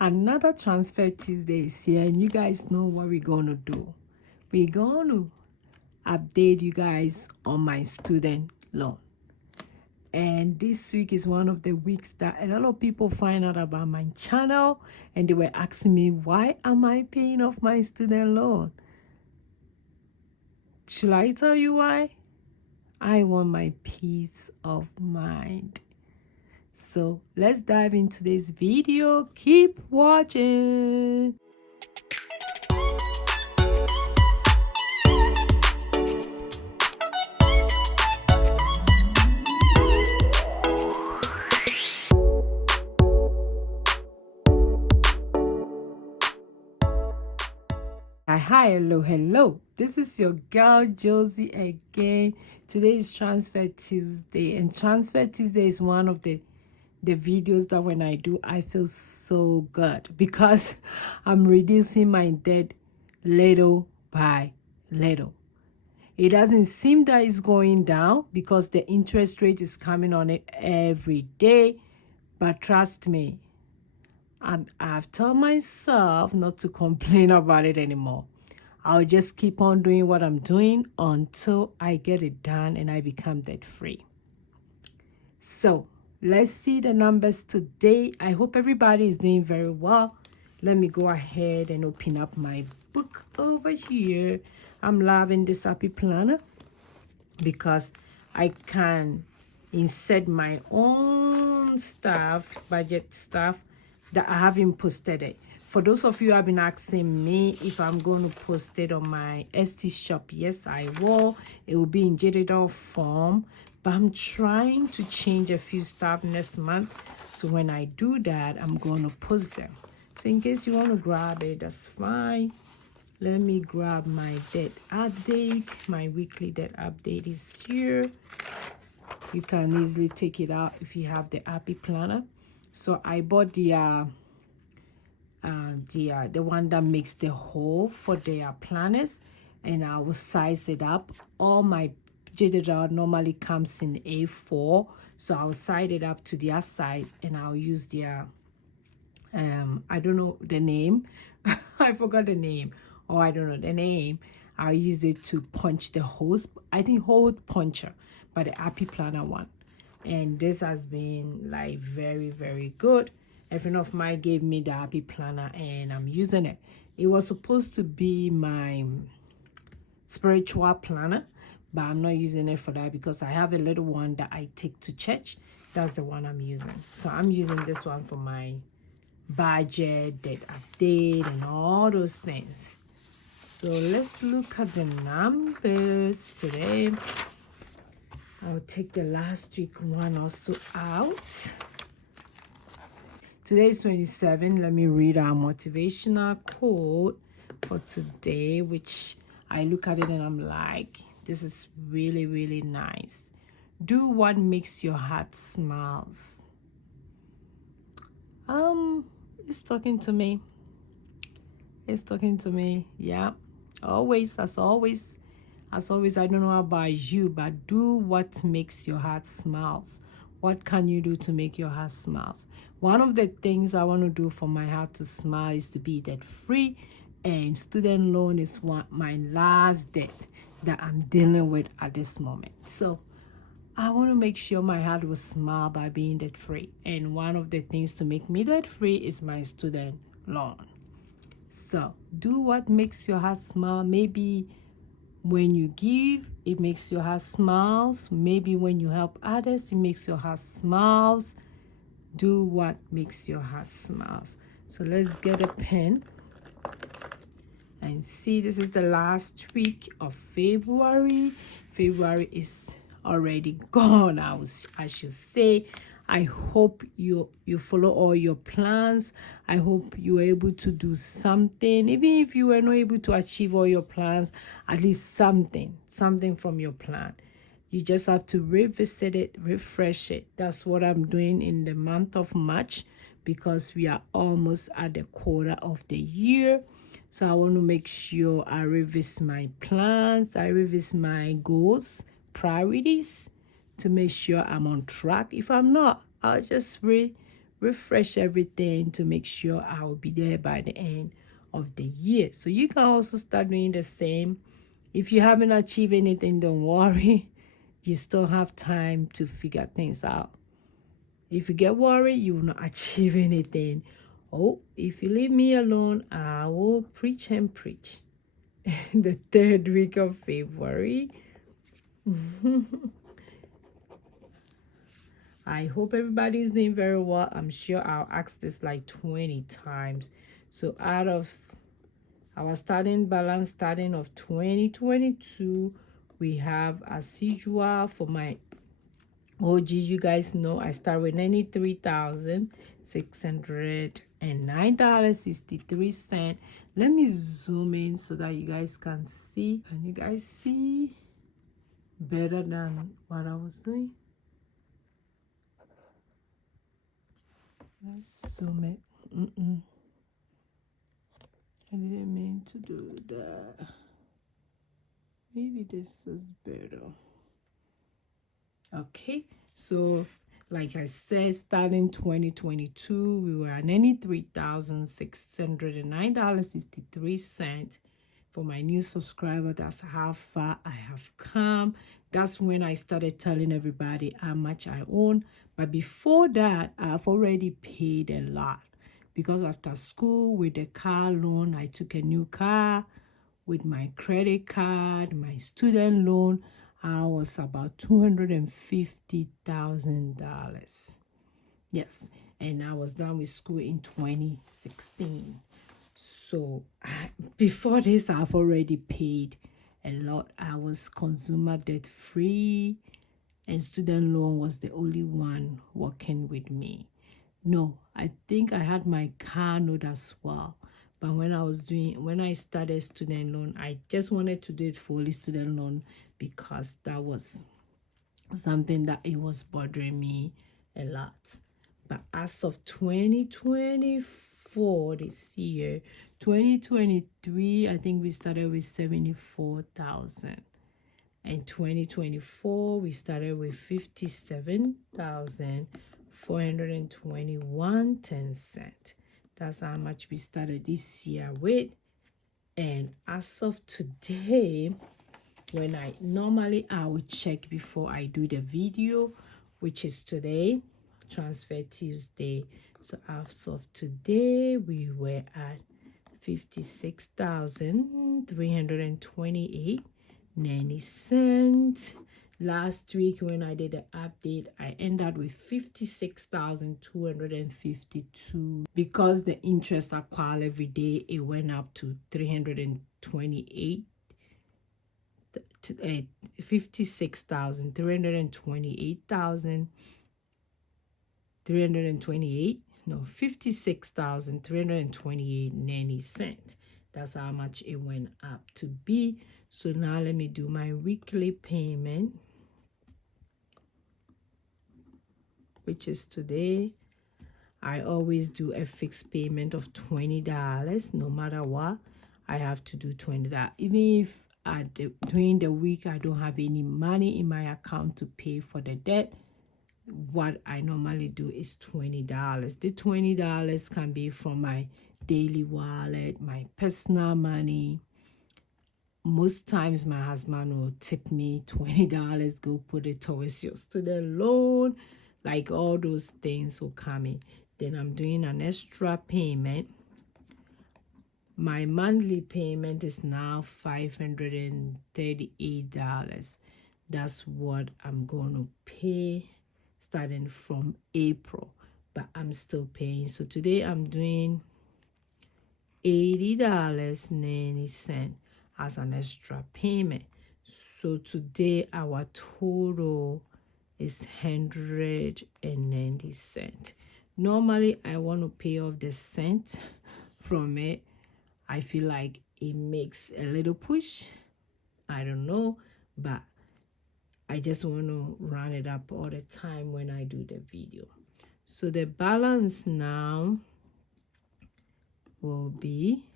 Another Transfer Tuesday is here, and you guys know what we're going to do. We're going to update you guys on my student loan. And this week is one of the weeks that a lot of people find out about my channel, and they were asking me, why am I paying off my student loan? Should I tell you why? I want my peace of mind. So let's dive into this video. Keep watching. Hi, hello. This is your girl Josy again. Today is Transfer Tuesday, and Transfer Tuesday is one of the videos that when I do, I feel so good because I'm reducing my debt little by little. It doesn't seem that it's going down because the interest rate is coming on it every day, but trust me, I've told myself not to complain about it anymore. I'll just keep on doing what I'm doing until I get it done and I become debt free. So let's see the numbers today. I hope everybody is doing very well. Let me go ahead and open up my book over here. I'm loving this happy planner because I can insert my own stuff, budget stuff that I haven't posted it. For those of you who have been asking me if I'm going to post it on my Etsy shop, yes, I will. It will be in digital form, but I'm trying to change a few stuff next month. So when I do that, I'm going to post them. So in case you want to grab it, that's fine. Let me grab my debt update. My weekly debt update is here. You can easily take it out if you have the happy planner. So I bought the one that makes the hole for their planners, and I will size it up. All my digital normally comes in A4, so I'll size it up to their size, and I'll use their I don't know the name. I forgot the name, or I don't know the name. I'll use it to punch the holes. I think hole puncher, but the happy planner one. And this has been like very, very good. A friend of mine gave me the happy planner and I'm using it. It was supposed to be my spiritual planner, but I'm not using it for that because I have a little one that I take to church. That's the one I'm using. So I'm using this one for my budget, debt update, and all those things. So let's look at the numbers today. I'll take the last week one also out. Today is 27. Let me read our motivational quote for today, which I look at it and I'm like, this is really, really nice. Do what makes your heart smiles. It's talking to me. It's talking to me. Yeah. Always, as always, I don't know about you, but do what makes your heart smiles. What can you do to make your heart smiles? One of the things I want to do for my heart to smile is to be debt free, and student loan is my last debt that I'm dealing with at this moment. So I want to make sure my heart will smile by being debt free, and one of the things to make me debt free is my student loan. So do what makes your heart smile. Maybe when you give, it makes your heart smiles. Maybe when you help others, it makes your heart smiles. Do what makes your heart smiles. So let's get a pen and see. This is the last week of February. February is already gone, I should say. I hope you follow all your plans. I hope you were able to do something. Even if you were not able to achieve all your plans, at least something from your plan. You just have to revisit it, refresh it. That's what I'm doing in the month of March because we are almost at the quarter of the year. So I want to make sure I revisit my plans, I revisit my goals, priorities, to make sure I'm on track. If I'm not, I'll just refresh everything to make sure I will be there by the end of the year. So you can also start doing the same. If you haven't achieved anything, don't worry. You still have time to figure things out. If you get worried, you will not achieve anything. Oh, if you leave me alone, I will preach and preach. The 3rd week of February. I hope everybody is doing very well. I'm sure I'll ask this like 20 times. So out of our starting balance, starting of 2022, we have as usual for my OG, you guys know I start with $93,609.63. Let me zoom in so that you guys can see. Can you guys see better than what I was doing? Let's zoom it. I didn't mean to do that. Maybe this is better. Okay, so like I said, starting 2022, we were at $93,609.63. For my new subscriber, that's how far I have come. That's when I started telling everybody how much I own. But before that, I've already paid a lot. Because after school, with the car loan, I took a new car. With my credit card, my student loan, I was about $250,000. Yes, and I was done with school in 2016. So before this, I've already paid a lot. I was consumer debt free, and student loan was the only one working with me. No, I think I had my car note as well. But when I started student loan, I just wanted to do it fully student loan because that was something that it was bothering me a lot. But as of 2024, this year, 2023, I think we started with 74,000. And 2024, we started with 57,421.10. That's how much we started this year with. And as of today, when I will check before I do the video, which is today, Transfer Tuesday. So as of today, we were at 56,328.90. Last week when I did the update, I ended with 56,252. Because the interest accrual every day, it went up to 328. 56,328.90. That's how much it went up to be. So now let me do my weekly payment, which is today. I always do a fixed payment of $20. No matter what, I have to do $20. Even if during the week I don't have any money in my account to pay for the debt, what I normally do is $20. The $20 can be from my daily wallet, my personal money. Most times my husband will tip me $20, go put it towards your student loan. Like all those things will come in. Then I'm doing an extra payment. My monthly payment is now $538. That's what I'm going to pay starting from April. But I'm still paying. So today I'm doing $80.90 as an extra payment. So today our total is $190. Normally I want to pay off the cent from it. I feel like it makes a little push. I don't know, but I just want to run it up all the time when I do the video. So the balance now will be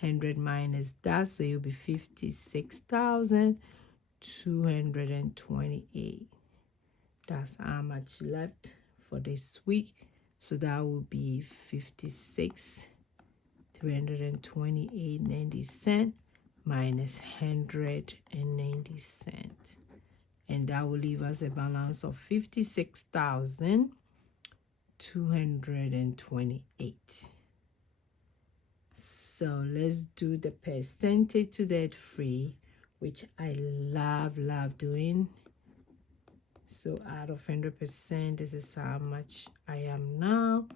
100 minus that, so it'll be 56,228. That's how much left for this week. So that will be 56,328.90 minus 190, and that will leave us a balance of 56,228. So let's do the percentage to debt free, which I love doing. So out of 100%, this is how much I am now.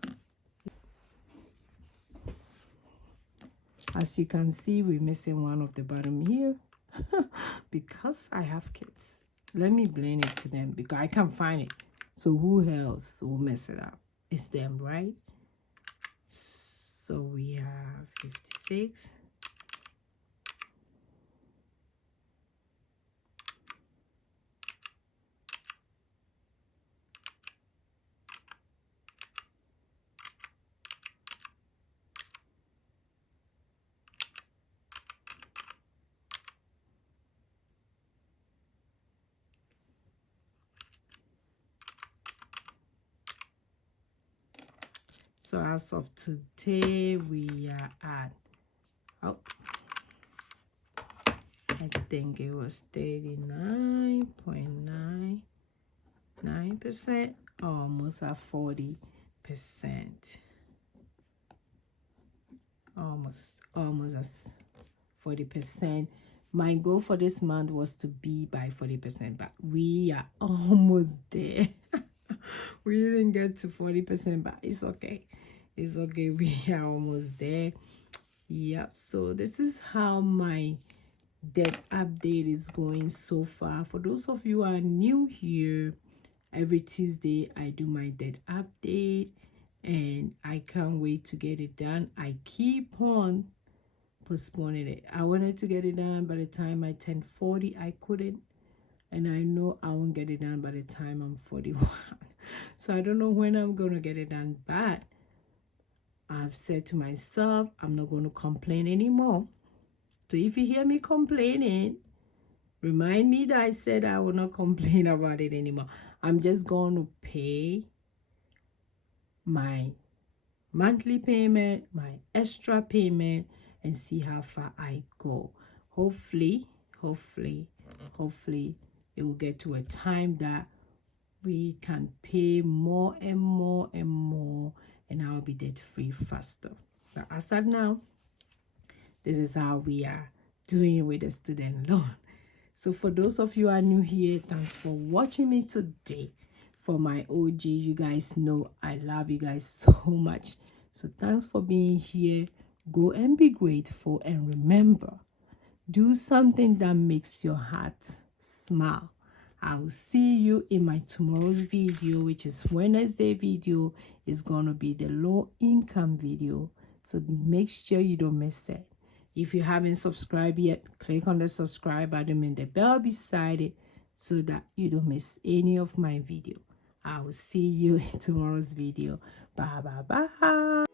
As you can see, we're missing one of the bottom here because I have kids. Let me blame it to them because I can't find it. So who else will mess it up? It's them, right? So we have 56. So as of today, we are at, oh, I think it was 39.99%, almost at 40%. Almost as 40%. My goal for this month was to be by 40%, but we are almost there. We didn't get to 40%, but it's okay. It's okay. We are almost there. Yeah, so this is how my debt update is going so far. For those of you who are new here, every Tuesday I do my debt update, and I can't wait to get it done. I keep on postponing it. I wanted to get it done by the time I turned 40. I couldn't, and I know I won't get it done by the time I'm 41. So I don't know when I'm gonna get it done, but I've said to myself, I'm not going to complain anymore. So if you hear me complaining, remind me that I said I will not complain about it anymore. I'm just going to pay my monthly payment, my extra payment, and see how far I go. Hopefully, it will get to a time that we can pay more and more and more, and I'll be debt free faster. But as of now, this is how we are doing with the student loan. So for those of you who are new here, thanks for watching me today. For my OG, you guys know I love you guys so much. So thanks for being here. Go and be grateful, and remember, do something that makes your heart smile. I will see you in my tomorrow's video, which is Wednesday video. Is going to be the low income video. So make sure you don't miss it. If you haven't subscribed yet, click on the subscribe button and the bell beside it so that you don't miss any of my video. I will see you in tomorrow's video. Bye.